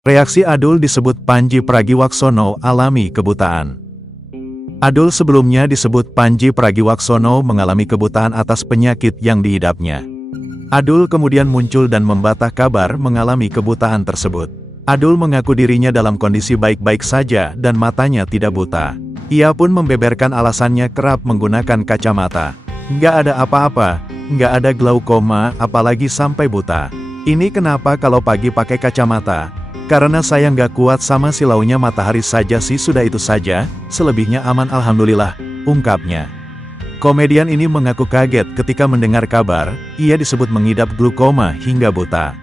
Reaksi Adul disebut Pandji Pragiwaksono alami kebutaan. Adul sebelumnya disebut Pandji Pragiwaksono mengalami kebutaan atas penyakit yang diidapnya. Adul kemudian muncul dan membantah kabar mengalami kebutaan tersebut. Adul mengaku dirinya dalam kondisi baik-baik saja dan matanya tidak buta. Ia pun membeberkan alasannya kerap menggunakan kacamata. Nggak ada apa-apa, nggak ada glaukoma, apalagi sampai buta. Ini kenapa kalau pagi pakai kacamata? Karena saya nggak kuat sama silaunya matahari saja sih, sudah itu saja, selebihnya aman alhamdulillah, ungkapnya. Komedian ini mengaku kaget ketika mendengar kabar, ia disebut mengidap glaukoma hingga buta.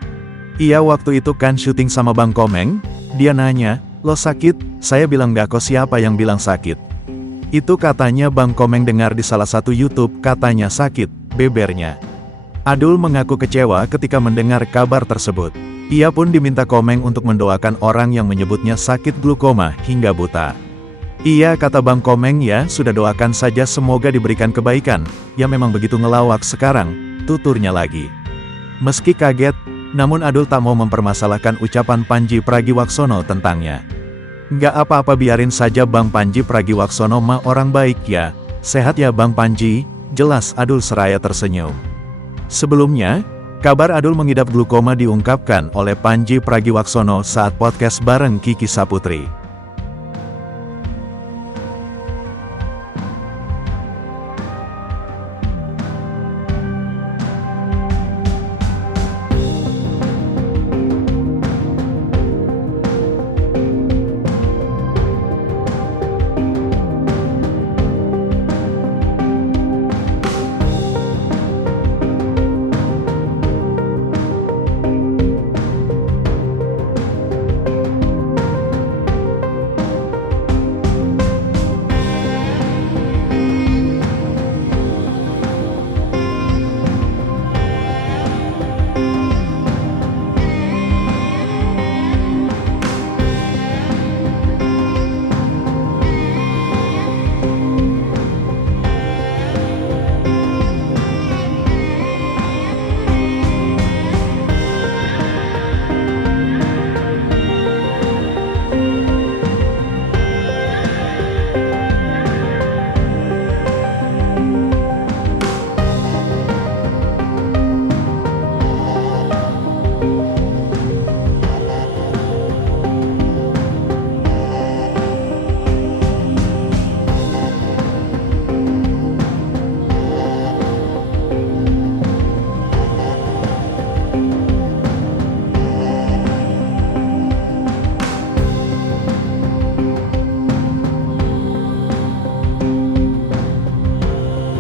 Ia waktu itu kan syuting sama Bang Komeng, dia nanya, "Lo sakit?" Saya bilang nggak, kok siapa yang bilang sakit? Itu katanya Bang Komeng dengar di salah satu YouTube, katanya sakit, bebernya. Adul mengaku kecewa ketika mendengar kabar tersebut. Ia pun diminta Komeng untuk mendoakan orang yang menyebutnya sakit glaukoma hingga buta. Iya, kata Bang Komeng, ya sudah doakan saja semoga diberikan kebaikan, ya memang begitu ngelawak sekarang, tuturnya lagi. Meski kaget, namun Adul tak mau mempermasalahkan ucapan Pandji Pragiwaksono tentangnya. Nggak apa-apa, biarin saja Bang Pandji Pragiwaksono mah orang baik ya, sehat ya Bang Pandji, jelas Adul seraya tersenyum. Sebelumnya, kabar Adul mengidap glaukoma diungkapkan oleh Pandji Pragiwaksono saat podcast bareng Kiki Saputri.